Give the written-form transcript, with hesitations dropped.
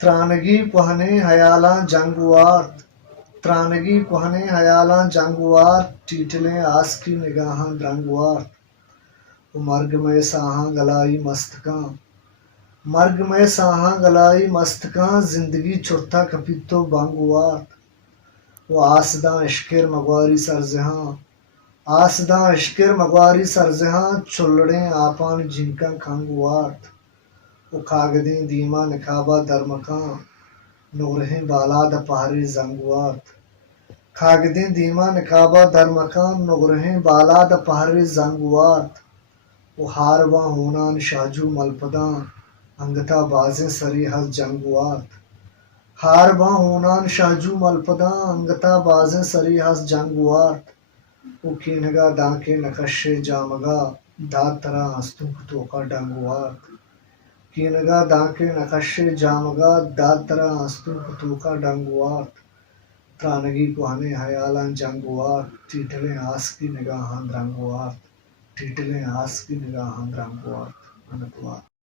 ترانگی کوہنے حیالاں جنگوار، ترانگی کوہنے حیالاں جنگوار، ٹیٹلیں آس کی نگاہاں درنگوار، مرگ میں ساہاں گلائی مستکاں، مرگ میں ساہاں گلائی مستکاں، زندگی چرتا کپیتو بانگوار، وہ آسداں اشکر مگواری سرزہاں، آسداں اشکر مگواری سرزہاں، چلڑیں آپان جنکاں کھنگوار، وہ کاگدیں دیما نکابہ درمکاں، نورہیں بالا دا پہری زنگوار، کاگدیں دیما نکابہ درمکاں، نورہیں بالا دا پہری زنگوار، وہ ہارواں ہونان شاہجو ملپداں، انگتا بازیں سری ہس جنگوار، ہارواں ہونان شاہجو ملپداں، انگتا بازیں سری ہس جنگوار، وہ کینگا دانکے نقش جامگا، داد ترا ہستوں کتوکا ڈنگوار، کینگا دانکے نقش جامگا، داد ترا ہستوں کتوکا ڈنگوار، ترانگی کوہنے حیالاں جنگوار، ٹیٹلیں آس کی نگاہاں درنگوار، ٹیٹلیں آس کی نگاہاں درنگوار، انتوار۔